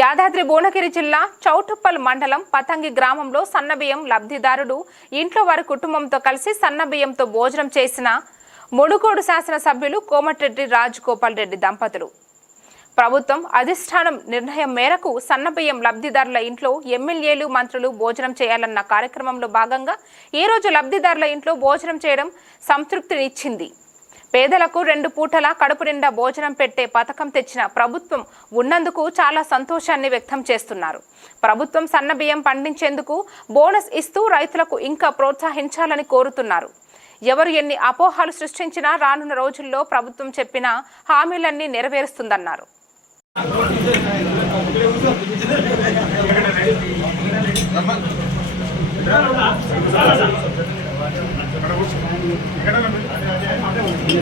యాదాద్రి భువనగిరి జిల్లా చౌటుప్పల్ మండలం పతంగి గ్రామంలో సన్నబియ్యం లబ్ధిదారుడు ఇంట్లో వారి కుటుంబంతో కలిసి సన్నబియ్యంతో భోజనం చేసిన ముడుగోడు శాసనసభ్యులు కోమటిరెడ్డి రాజగోపాల్ రెడ్డి దంపతులు. ప్రభుత్వం అధిష్టానం నిర్ణయం మేరకు సన్నబియ్యం లబ్ధిదారుల ఇంట్లో ఎమ్మెల్యేలు మంత్రులు భోజనం చేయాలన్న కార్యక్రమంలో భాగంగా ఈ రోజు లబ్ధిదారుల ఇంట్లో భోజనం చేయడం సంతృప్తినిచ్చింది. పేదలకు రెండు పూటల కడుపు నిండా భోజనం పెట్టే పథకం తెచ్చిన ప్రభుత్వం ఉన్నందుకు చాలా సంతోషాన్ని వ్యక్తం చేస్తున్నారు. ప్రభుత్వం సన్నబియ్యం పండించేందుకు బోనస్ ఇస్తూ రైతులకు ఇంకా ప్రోత్సహించాలని కోరుతున్నారు. ఎవరు ఎన్ని అపోహాలు సృష్టించినా రానున్న రోజుల్లో ప్రభుత్వం చెప్పిన హామీలన్నీ నెరవేరుస్తుందన్నారు.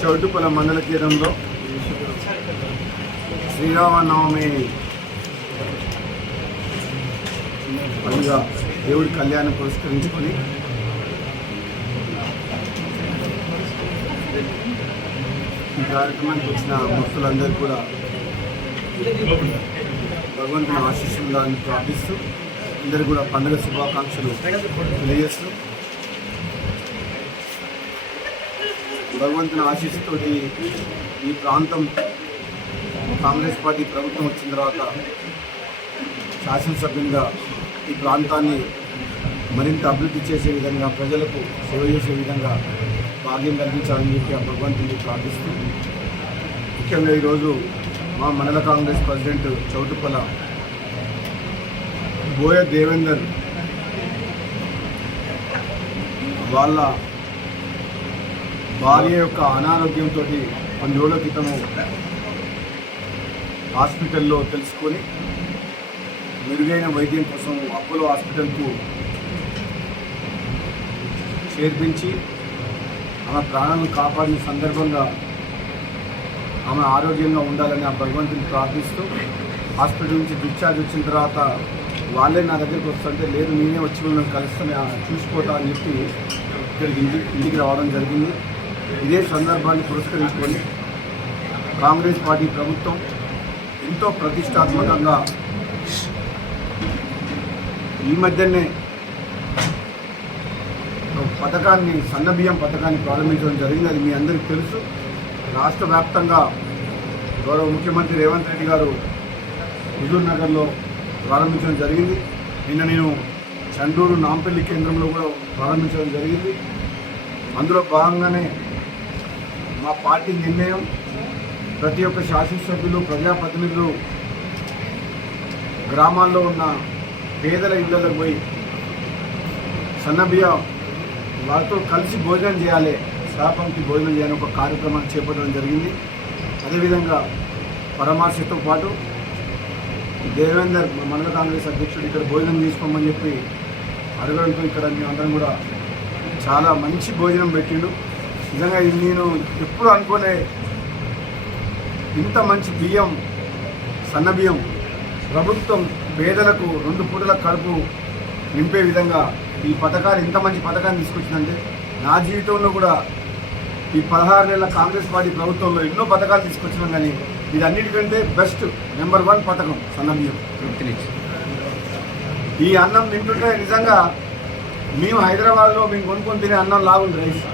చౌటుపల మండల కేంద్రంలో శ్రీరామనవమి పండుగ దేవుడి కళ్యాణం పురస్కరించుకొని ఈ కార్యక్రమానికి వచ్చిన భక్తులందరూ కూడా భగవంతుని ఆశీస్సులను ప్రార్థిస్తూ అందరూ కూడా పండుగ శుభాకాంక్షలు తెలియజేస్తూ భగవంతుని ఆశీస్సుతోటి ఈ ప్రాంతం కాంగ్రెస్ పార్టీ ప్రభుత్వం వచ్చిన తర్వాత శాసనసభ్యునిగా ఈ ప్రాంతాన్ని మరింత అభివృద్ధి చేసే విధంగా ప్రజలకు సేవ చేసే విధంగా భాగ్యం కల్పించాలని చెప్పి ఆ భగవంతుని ప్రార్థిస్తూ ముఖ్యంగా ఈరోజు మా మండల కాంగ్రెస్ ప్రెసిడెంట్ చౌటుపల బోయ దేవేందర్ వాళ్ళ భార్య యొక్క అనారోగ్యంతో కొన్ని రోజుల క్రితము హాస్పిటల్లో తెలుసుకొని మెరుగైన వైద్యం కోసం అపోలో హాస్పిటల్కు చేర్పించి ఆమె ప్రాణాలను కాపాడిన సందర్భంగా ఆమె ఆరోగ్యంగా ఉండాలని ఆ భగవంతుని ప్రార్థిస్తూ హాస్పిటల్ నుంచి డిశ్చార్జ్ వచ్చిన తర్వాత వాళ్ళే నా దగ్గరికి వస్తుంటే లేదు నేనే వచ్చి మిమ్మల్ని కలుస్తాను చూసిపోతా అని చెప్పి ఇక్కడికి ఇంటికి రావడం జరిగింది. ఇదే సందర్భాన్ని పురస్కరించుకొని కాంగ్రెస్ పార్టీ ప్రభుత్వం ఎంతో ప్రతిష్టాత్మకంగా ఈ మధ్యనే పథకాన్ని సన్నబియ్యం పథకాన్ని ప్రారంభించడం జరిగింది. అది మీ అందరికీ తెలుసు. రాష్ట్ర వ్యాప్తంగా గౌరవ ముఖ్యమంత్రి రేవంత్ రెడ్డి గారు హుజూర్ నగర్లో ప్రారంభించడం జరిగింది. నిన్న నేను చండూరు నాంపల్లి కేంద్రంలో కూడా ప్రారంభించడం జరిగింది. అందులో భాగంగానే మా పార్టీ నిర్ణయం. ప్రతి ఒక్క శాసనసభ్యులు ప్రజాప్రతినిధులు గ్రామాల్లో ఉన్న పేదల ఇళ్ళకు పోయి సన్నబియ్యం వాళ్ళతో కలిసి భోజనం చేయాలి. సహపంక్తి భోజనం చేయని ఒక కార్యక్రమాన్ని చేపట్టడం జరిగింది. అదేవిధంగా పరామర్శతో పాటు దేవేందర్ మండల కాంగ్రెస్ అధ్యక్షుడు ఇక్కడ భోజనం తీసుకోమని చెప్పి అడగడంతో ఇక్కడ మేమందరం కూడా చాలా మంచి భోజనం పెట్టిండు. నిజంగా ఇది నేను ఎప్పుడు అనుకునే ఇంత మంచి బియ్యం సన్న బియ్యం ప్రభుత్వం పేదలకు రెండు పూటల కడుపు నింపే విధంగా ఈ పథకాలు ఇంత మంచి పథకాన్ని తీసుకొచ్చిందంటే నా జీవితంలో కూడా ఈ పదహారు నెలల కాంగ్రెస్ పార్టీ ప్రభుత్వంలో ఎన్నో పథకాలు తీసుకొచ్చినాం కానీ ఇది అన్నిటికంటే బెస్ట్ నెంబర్ వన్ పథకం సన్న బియ్యం. ఈ అన్నం తింటుంటే నిజంగా మేము హైదరాబాద్లో మేము కొనుక్కొని తినే అన్నం లాగుంది రైస్.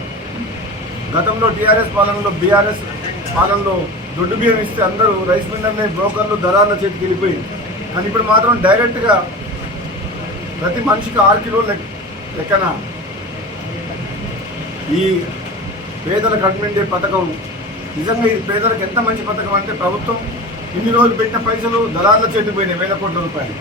గతంలో టీఆర్ఎస్ పాలనలో బీఆర్ఎస్ పాలనలో దొడ్డు బియ్యం ఇస్తే అందరూ రైస్ మిల్లర్లే బ్రోకర్లు దళార్ల చేతికి వెళ్ళిపోయింది. కానీ ఇప్పుడు మాత్రం డైరెక్ట్గా ప్రతి మనిషికి ఆరు కిలో లెక్కన ఈ పేదలకు అడ్మిండే పథకం? నిజంగా ఈ పేదలకు ఎంత మంచి పథకం అంటే ప్రభుత్వం ఇన్ని రోజులు పెట్టిన పైసలు దళార్ల చేతికి పోయినాయి వేల కోట్ల రూపాయలు.